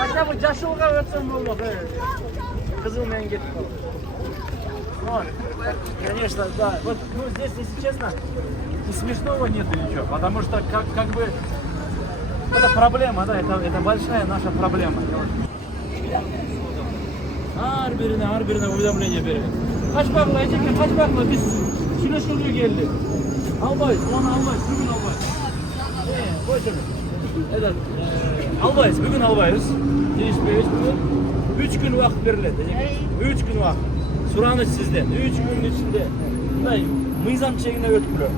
Acaba Joshua ötsem olmadı. Кызыл менен кетип калды. Вот, конечно, да. Вот, ну, здесь, если честно, и смешного нет ничего, потому что как бы это проблема, да, это большая наша проблема. Ар бирине уведомление берет. Качпагыла, эжеке, качпагыла, биз сүйлөшүүгө келдик. Албайбыз, оны албайбыз, бүгүн албайбыз. Койчу. Этот, албайбыз, бүгүн албайбыз. Тийишпейбиз бүгүн. 3 gün vaqt beriladi. 3 gün vaqt. Suranış sizden. 3 gün içinde mындай мыйзам чегине өткүлө.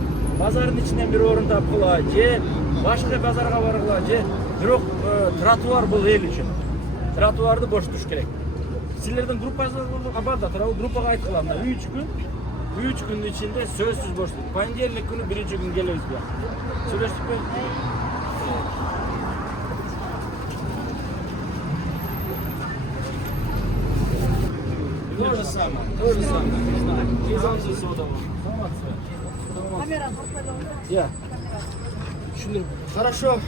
Базардын ичинен бир орун тапкыла, же башка базарга баргыла, же бирок тротуар бул эл үчүн. Тротуарды бошотуш керек. Силердин группаңызга бар да, туурабы группага айткыла, 3 күн ичинде сөзсүз боштук. Понедельник күнү 1-күн келебиз бияка. Сүйлөштүкпү? То же самое. Не знаю. Кизамсы содовый. Камера я. Хорошо.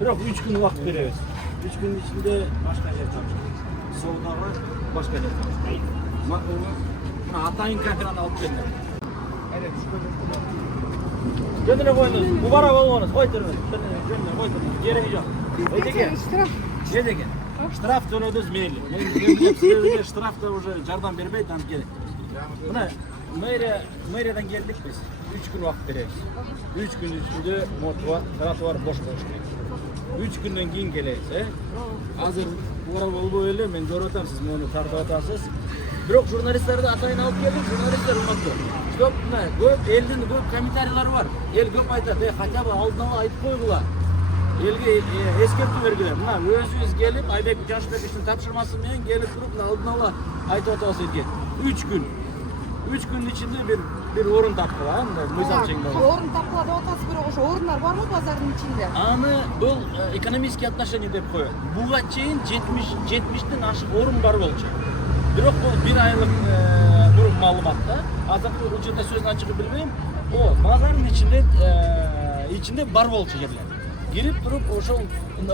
Бирок 3 күн вакыт беребиз. 3 күн ичинде башка жер тапшырып. Соодагы башка жер тапшырып. Мына атайын камераны алып келдим. Жөнүнө коюңуз. Бубара болгонуз. Койдуруңуз. Жөнүнө койдуруңуз. Кереги жок. Эдеке. Штраф төлөдүз мейли. Мен силерге штрафта уже жардам бербейт, анткени керек. Мына мэриядан келдик биз. 3 күн вакыт беребиз. 3 күн ичинде тротуар бош болуш керек. 3 күндөн кийин келебиз, Азыр бура болбой эле мен көрүп атам, сиз муну тартып атасыз. Бирок журналисттерди атайын алып келдик, журналисттер урматтуу. Көп мына көп элдин көп комментарийлери бар. Эл көп айтат, хотя бы алдын ала айтып койгула. Элге эскертүү бергиле. Мына өзүбүз келип, Айбек Жашбековичтин тапшырмасы менен келип туруп, алдын ала айтып атабыз экен. 3 күн. 3 күн ичинде бир орун тапкыла, мындай мыйзам чегинде. Орун тапкыла деп атасыз, бирок ошо орундар барбы базардын ичинде? Аны бул экономический отношения деп коет. Буга чейин 70тен ашык орун бар болчу. Бирок бул 1 айлык бул маалымат да. Азыркы учурда сөзүн ачыгы билбейм. Базардын ичинде бар болчу жерлер. Кирип туруп ошол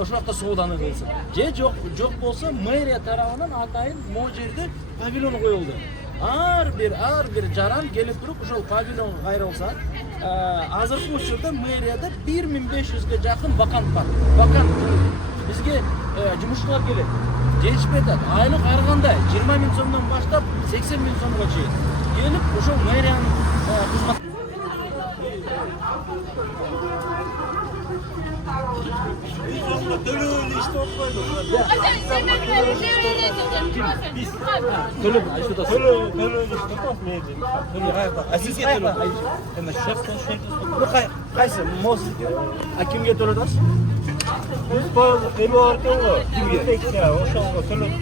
жакта сооданы кылсын. Же жок болсо мэрия тарабынан атайын могу жерде павильон коюлду. Ар бир жаран келип туруп ошол павильонго кайрылса, азыркы учурда мэрияда 1500ге жакын вакант бар. Вакант. Бизге жумушчулар келет. Жетишпей атат. Айлык ар кандай 20 000 сомдон баштап 80 000 сомго чейин. Келип ошол мэриянын кызмат Кайсы мост кимге төлөт атасыз? 100% элүү аркан го. Инспекция ошолго төлөт.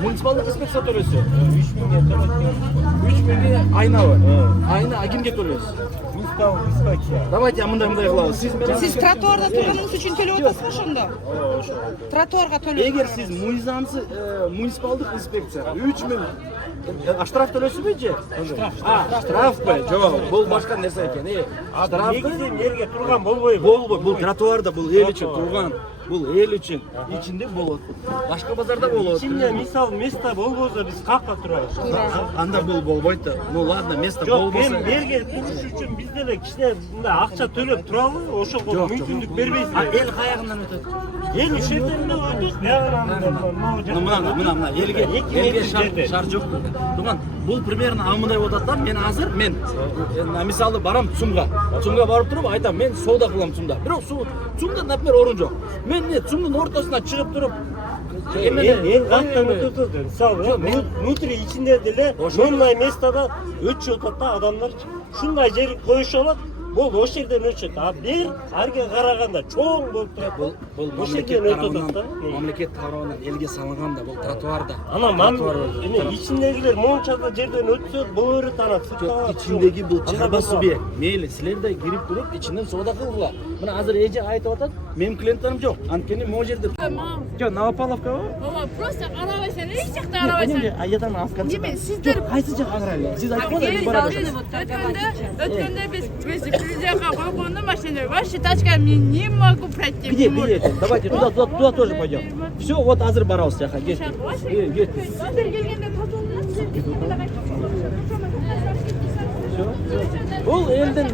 Муниципалдык инспекция төлөсө 3000ге төлөт. 3000ге айнабы. Айна кимге төлөсүз? Муниципалдык инспекция. Давайте мындай кылабыз. Сиз тротуарда турганыңыз үчүн төлөп атасызбы ошондо? Ошо. Тротуарга төлөп. Эгер сиз мыйзамсыз муниципалдык инспекция 3000 штраф төлөсүзбү же? Штрафпы? Жок, бул башка нерсе экен. Негизи жерге турган болбойбу? Болбойт. Бул тротуарда бул эл үчүн турган. Бул эл үчүн. Ичинде болот. Башка базарда болот. Ичинде мисал место болбосо биз какка турабыз? Анда бул болбойт да. Ну ладно, место Жок, болбосо. мен жерге туруш үчүн биз деле кичине мындай акча төлөп турабы? Ошого мүмкүндүк бербейсизби? Эл каягынан өтөт? Эл ушул жерден өтөт. Мына элге шар жок. Туган, бул примерно мындай болот да. Мен азыр мисалы барам ЦУМга барып туруп айтам, мен соода кылам ЦУМда. Бирок ЦУМда, например, орун жок. Мен ЦУМдун ортосуна чыгып туруп эл каяктан өтөт? Мисалы, внутри ичинде деле мындай местода өтүп атат да адамдар. Шундай жер коюшалат. Бул ош жерден өчөт. А бир арга караганда чоң болуп турат. Бул мамлекет тарабынан элге салынган да, бул тротуарда. Эми ичиндегилер мончада жерден өтсө, болот ана. Ичиндеги бул чарба субъект. Мейли, силер да кирип туруп ичинен соода кылгыла. Мына азыр эже айтып атат, менин клиенттарым жок. Анткени могу жерде. Жок, Новопавловка. Ооба, просто карабайсың, эч жакта карабайсың. Аятам авкан. Неме, сиздер кайсы жакка карайлы? Сиз айтып атасыз. Өткөндө биз жакка койгондо машина, ваша тачка мен не могу пройти. Где? Давайте туда тоже пойдем. Все, вот азыр барабыз жака. Кетти. Кетти. Сиздер келгенде тазаланат. Бул элдин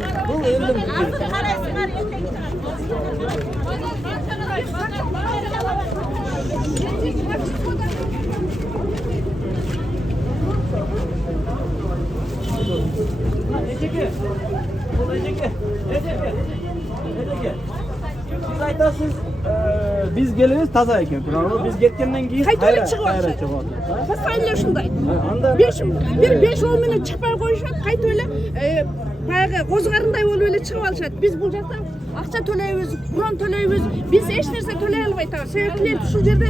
Siz aytasız, biz geliriz taza eкен. Biz кеткенден кийин Кайтып чыгып атышат. Постоянно ушундай. 5-10 мүнөт чыкпай коюшат, кайтып эле баягы козгарындай болуп эле чыгып алышат. Биз бул жакта акча төлөйбүз, брон төлөйбүз. Биз эч нерсе төлөй албай атабыз. Себеби клиент ушул жерде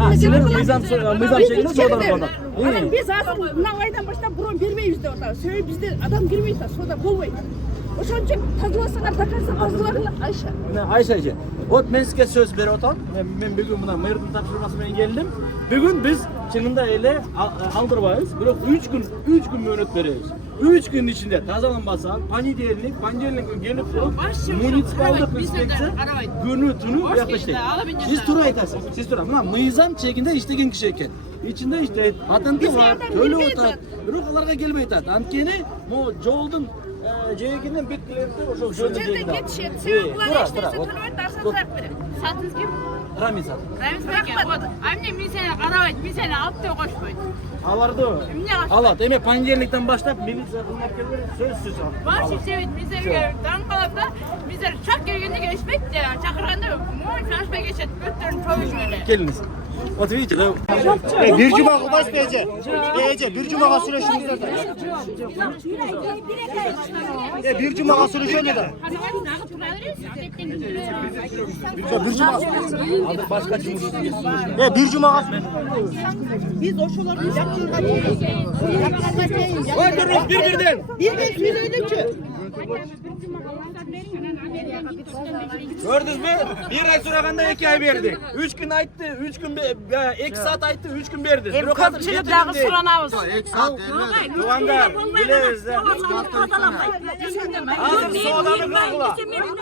мыйзам чегинде соода болот. Анан биз азыр мына айдан баштап брон бербейбиз деп атабыз. Себеби бизде адам кирбейт, соода болбойт. Ошон үчүн тазаласаңар, доказсаңар, тазалаңар, Айша. Айша эже, вот мен сизге сөз берип атам. Мен бүгүн мына мэрдин тапшырмасы менен келдим. Бүгүн биз чынында эле алдырбайбыз, бирок 3 күн мөөнөт беребиз. 3 күн ичинде тазаланбаса, понедельник күн келип туруп, муниципалдык инспекция күнү түнү бuyakta иштейт. Сиз туура айтасыз. Сиз туура. Мына мыйзам чегинде иштеген киши экен. Ичинде иштейт, патенти бар, төлөп атат. Бирок аларга келбей атат. Анткени могу жолдун жээгинен бет клиенттер ошол жолдун жээгинде. Кетишет. Себеби булар эч нерсе төлөбөйт, арзаныраак берет. Сатыңыз ким? Рамиз сат. Рамиз беке, вот. А мне мен сени карабайт, мен сени алып деп кошпойт. Аларды алат. Эми понедельниктен баштап милиция кызматкерлери сөзсүз алат. Баш иштебейт, мен сени таң калат да, биздер чак келгенде келишпейт, чакырганда моң чашпай кетет, көттөрүн чоюшуп эле. Келиңиz. Вот видите, да. Bir cuma kılmaz bence. Bir cuma süreçimizde de. Bir cuma süreçimizde de. Bir cuma. Adı başka cumhur. Bir cuma. Biz oşuları yaptırga Koyduruz birbirinden. Bir söyleydikçe. Gördünüz mü? Bir ay süraganda 2 ay verdik. 3 gün ayttı, 3 gün 2 saat ayttı, 3 gün verdi. Köpçülük dağı suranabız. Tuğanlar, biliriz de. Hazır soğudanı kalkıla.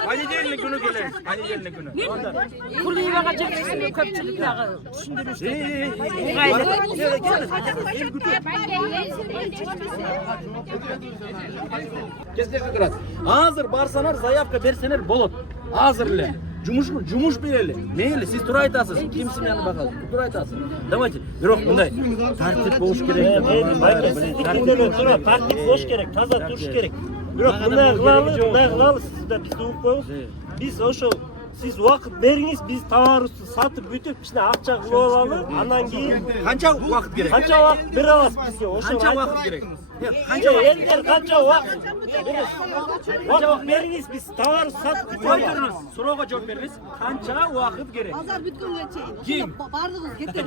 Понедельник günü gelir. Понедельник günü. Kurluyu bakacak köpçülük dağı düşündürürsün. Kesinlikle kırat. Hazır barsanar, zayavka bersener bolot. Hazır ile. Cumuş bereli. Meyli, siz tura aytasız. Kimsin yanı bakalım. Tura aytasız. Давайте. Бирок мындай тартип болуш керек. Тартип болуш керек, таза туруш керек. Бирок мындай кылалы, сиз да бизди угуп коюңуз. Биз ошол siz vaqt beriңiz, biz tavarrustu satıp бүтүп, içine акча кылып алалы, андан кийин Kança vaqt gerek? Kança vaqt bere alasiz bizge? Kança vaqt gerek? Elder kança vaqt? Vaqt beriңiz, biz tavarrust satıp Koydurunuz. Soruğa cevap veriniz. Kança vaqt gerek? Pazar bütünlüğe çeyin. Kim? Bardınız getir.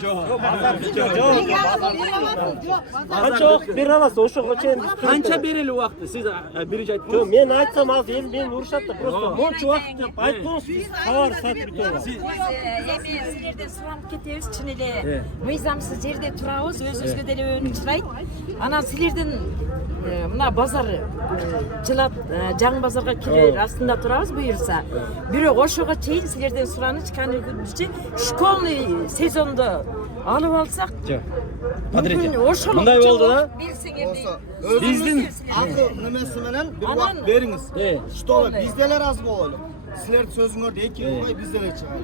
Kança vaqt bere alasiz? Ошого чейин биз Kança bereli vaqtı? Siz birinci Жок, ayttınız. мен айтсам азыр эми мени урушат да, просто мончу вакыт деп айтпаңыз, биз товар сатып бүтүп алабыз. Эми силерден суранып кетебиз, чын эле мыйзамсыз жерде турабыз, өзүбүзгө деле өнүкчүрайт. Анан силерден мына базар жылат, жаңы базарга кире астында турабыз буюрса. Бирок ошого чейин силерден сураныч каныгүнчү школьный сезондо алып алсак. Смотрите. Мындай болду да. Биздин Akıl nimesi menen bir vaqt beriniz. Что bizdeler az бололу. Sizler sözüңөрдү эки кылбай bizdeler чыгат.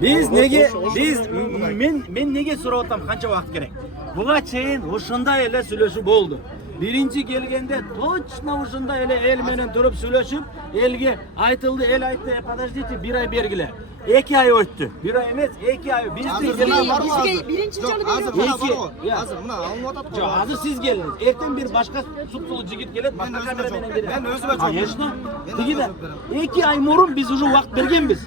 Men nege сурап атам канча вакыт керек? Буга чейин ушундай эле сүйлөшүү болду. Биринчи келгенде точно ушундай эле эл менен туруп сүйлөшүп, элге айтылды, эл айтты, подождите, 1 ay бергиле. 2 ay өттү. 1 ay эмес, 2 ay. Бизге биринчи жолу Азыр мына алып атат го. Азыр сиз келдиңиз. Эртең бир башка суптулуу жигит келет, башка камера менен берет. Мен өзүмө жооп берем. Конечно. Тигиде 2 ay мурун биз уже вакыт бергенбиз.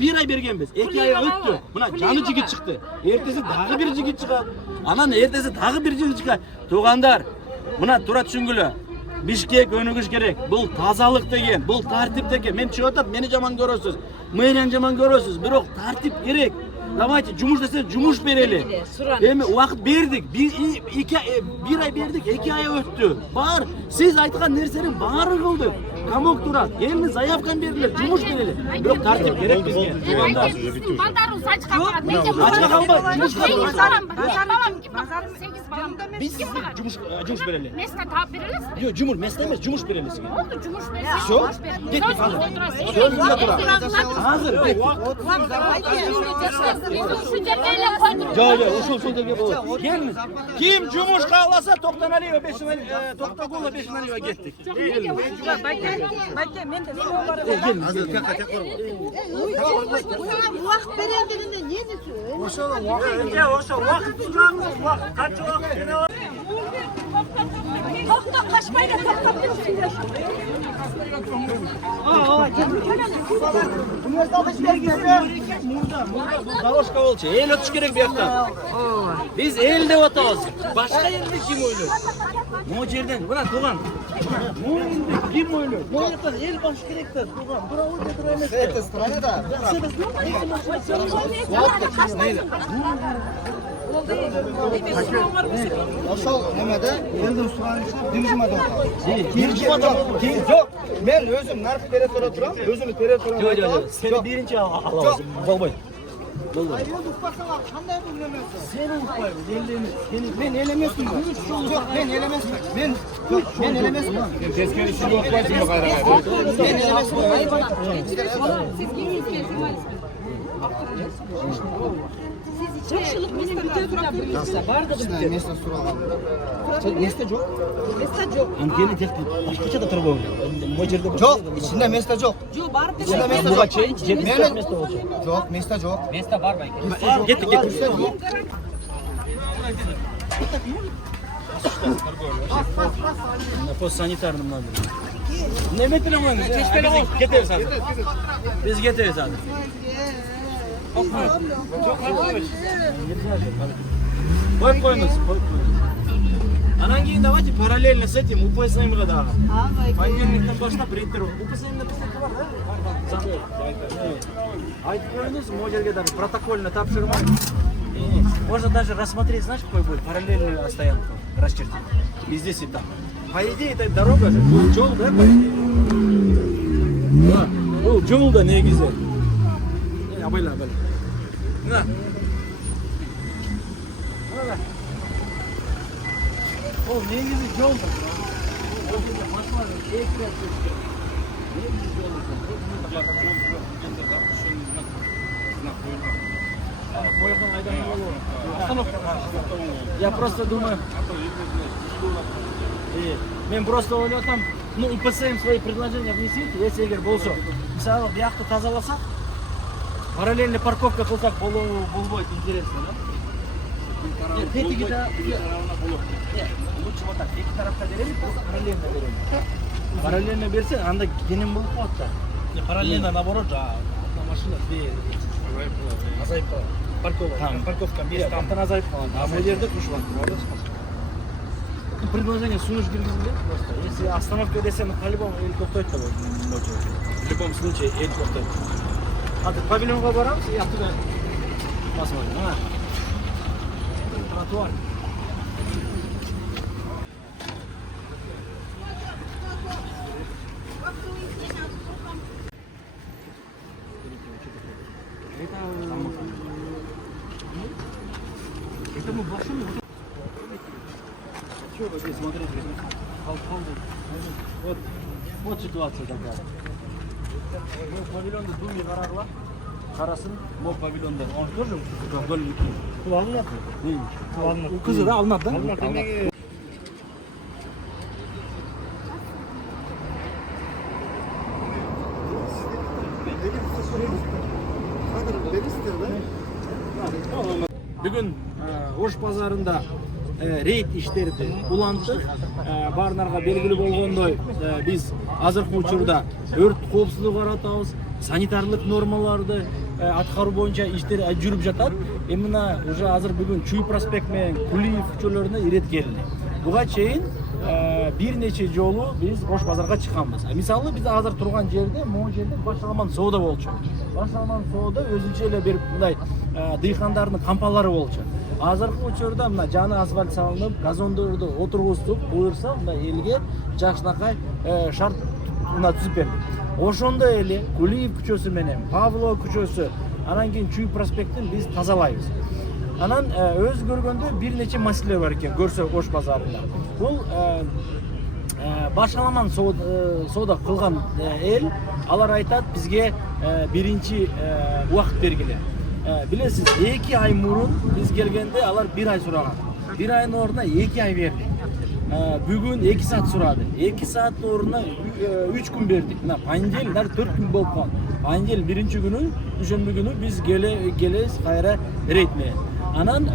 1 ay бергенбиз. 2 ay өттү. Мына жаңы жигит чыкты. Эртеси дагы бир жигит чыгат. Анан эртеси дагы бир жигит чыгат. Туугандар, мына тура түшүнгүлө. Бишкек өнүгүш керек. Бул тазалык деген, бул тартип деген. Мен чыгып атам, мени жаман көрөсүз. мэрияны жаман көрөсүз, бирок тартип керек. Давайте жумуш десе жумуш берели. Эми убакыт бердик. Bir ay бердик, 2 ай өттү. Бар, сиз айткан нерсенин баары кылдык. Камок турат. Келин заявканы бердилер, жумуш берели. Бирок тартип керек бизге. Жуманда. Базарыбыз ачка калат. Ачка калбайт, жумушка Биз жумуш берели. место таап берелиз. Жок, жумуш место эмес, жумуш берели сизге. Болду, жумуш берсе. Всё. Кетти азыр. Сөзүңдө турат. Азыр. Ушу жерде эле койдуруп. Жок, ушул жерге болот. Келиңиз. Ким жумуш кааласа Токтоналиева Бешеналиева, Токтогулова Бешеналиева кеттик. Байке, мен де сұрау бар еді. Уақыт берейін дегенде не десің? Ошо уақыт сұраңыз, уақыт қанша уақыт береді? Тоқтап қашпайды, тоқтап тұрсыңдар. Дорожка болчу. Эл өтүш керек бияктан. Биз эл деп атабыз. Башка элди ким ойлойт? Могу жерден, мына тууган. Могу элди ким ойлойт? Могу жактан эл баш керек да, тууган. Бирок ол жерде эмес. Это страна, ошол немеде элдин суранышы бир жумада отабыз. Бир жумада жок. Мен өзүм наркы бере турам, өзүм бере турам. Жок, сени биринчи алабыз. Болбойт. Эл укпасаңар кандай бул немеси? Сени укпайбыз, элди эмес. Мен эл эмесмин. Жок, мен эл эмесмин. Мен эл эмесмин. Тескери сиз укпайсызбы кайра-кайра? Мен эл эмесмин. Жоқшылық место бүтөтүрөп бардыгы бүтөт. Место суралган. Место жок. Место жоқ. Анткени техник башкача да турбойбу. Могу жерде Жок, ичинде место жок. Жоқ, барып Ичинде место Буга жок. чейин 74 место болчу. Жок, место жок. Кеттик. По санитарным номеру. Неме деле коюңуз? Кечпеле коюңуз. Кетебиз азыр. Биз кетебиз азыр. Коюп коюңуз. Анан кийин давайте параллельно с этим УПСМга дагы. Понедельниктен баштап принтер. УПСМде принтер бар да? Айтып коюңуз, могу жерге дагы протокольно тапшырмай. Можно даже рассмотреть, знаешь, какой будет параллельную стоянку расчертить. И здесь, и там. По идее, это дорога же. Был жол, да, по идее? Да. Был жол, да, негизи. Абайла. Да. Ол негизи жол да. Ол жерде машина экспресс. Негизи жол да. Я просто думаю, мен просто ойлотам, ну УПСМ свои предложения внесите, если эгер болсо, мисалы бияқты тазаласак, параллельно парковка кылсак болбойт, интересно, да? Тетиги да, лучше вот так, эки тарапта берели, параллельно берели. Параллельно берсе, анда кенен болуп калат да. Параллельно наоборот, одна машина, две азайып калат. Парковка место автон азайып калат. А бул жерде кушулат. Предложение сунуш киргизилет просто. Если остановка десем, по-любому эл токтойт да болот. В любом случае эл токтойт. Азыр павильонго барабыз и оттуда посмотрим. Ана. Тротуар. Это мы большим. Что вы здесь смотрите? Вот ситуация такая. Мы павильонда дули карарла. Карасын, мол павильонда. Он тоже вдоль реки. Алынат. У кызы да алынат да? Алынат. Бүгін Ош базарында рейд иштерди улантык. Баарыңарга белгилүү болгондой, биз азыркы учурда өрт коопсуздугу каратабыз, санитарлык нормаларды аткаруу боюнча иштер жүрүп жатат. Мына уже азыр бүгүн Чүй проспект менен Кулиев көчөлөрүнө иреткелди. Буга чейин бир нече жолу биз Ош базарга чыкканбыз. Мисалы биз азыр турган жерде, могу жерде башаламан соода болчу. башталган соода өзүнчө эле бир мындай дыйкандардын кампалары болчу. Азыркы учурда мына жаңы асфальт салынып, газондорду отургузуп, буюрса мындай элге жакшынакай шарт мына түзүп берди. Ошондой эле Кулиев көчөсү менен Павлова көчөсү, анан кийин Чүй проспектин биз тазалайбыз. Анан өз көргөндө бир нече маселе бар экен, көрсө Ош базарында. Бул башаламан соода кылган эл, алар айтат бизге биринчи убакыт бергиле. Билесиз, 2 ай мурун биз келгенде алар 1 ай сураган. 1 айдын ордуна 2 ай берди. Бүгүн 2 саат сурады. 2 сааттын ордуна 3 күн бердик. Мына понедельник 4 күн болуп калган. Понедельник биринчи күнү, дүйшөмбү күнү биз келебиз кайра рейд менен. Анан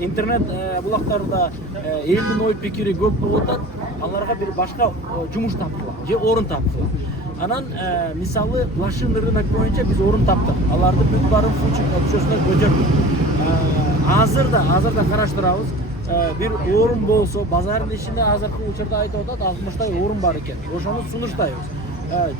интернет булактарында элдин ой пикири көп болуп атат. Аларга бир башка жумуш таптылар, же орун таптылар. Анан мисалы Лашин рынок боюнча биз орун таптык. Аларды бүт барын Фучинка көчөсүнө көчөрдүк. Азырда караштырабыз. Бир орун болсо, базардын ичинде азыркы учурда айтып атат 60 орун бар экен. Ошону сунуштайбыз.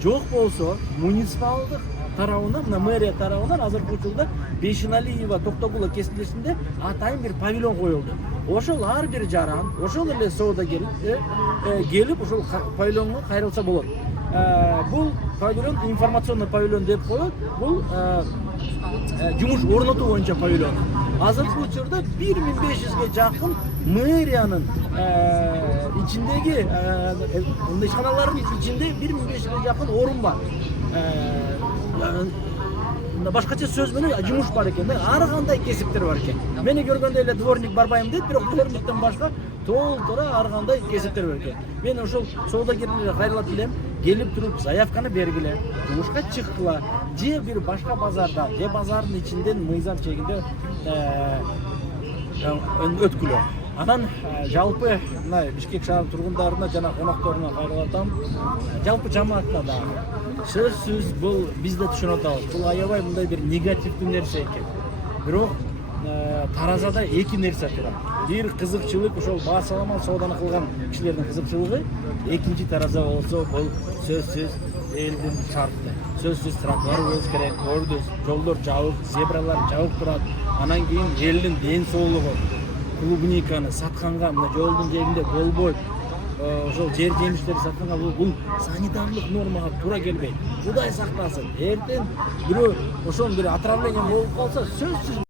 Жок болсо, муниципалдык тарабынан, мына мэрия тарабынан азыркы учурда Бейшиналиева Токтогула кесиптешинде атайын бир павильон коюлду. Ошол ар бир жаран, ошол эле соода келип ошол павильонго кайрылса болот. Бул павильон информационный павильон деп коет. Бул жумуш орнотуу боюнча павильон. Азыркы учурда 1500ге жакын мэриянын ичиндеги ишканалардын ичинде 1500ге жакын орун бар. Башкача сөз менен жумуш бар экен. Ар кандай кесиптер бар экен. Мени көргөндө эле дворник барбайм дейт, бирок дворниктен башка толтура ар кандай кесиптер бар экен. Мен ошол соодагерлерге кайрылат элем, келип туруп заявканы бергиле, жумушка чыккыла, же бир башка базарда, же базардын ичинден мыйзам чегинде өткүлө. Анан жалпы мына Бишкек шаар тургундарына жана конокторуна кайрылып атам. Жалпы жамаатта да сөзсүз бул биз да түшүнүп атабыз. Бул аябай мындай бир негативдүү нерсе экен. Бирок таразада эки нерсе турат. Бир кызыкчылык, ошол баасаламан сооданы кылган кишилердин кызыкчылыгы, экинчи тараза болсо бул сөзсүз элдин шарты. Сөзсүз тротуар болуш керек, көрдүз, жолдор жабык, зебралар жабык турат. Анан кийин элдин ден соолугу, клубниканы сатканга, мына жолдун жээгинде болбой, ошол жер жемиштерди сатканга бул санитарлык нормага туура келбейт. Кудай сактасын. Эртең бирөө ошол бир отравление болуп калса, сөзсүз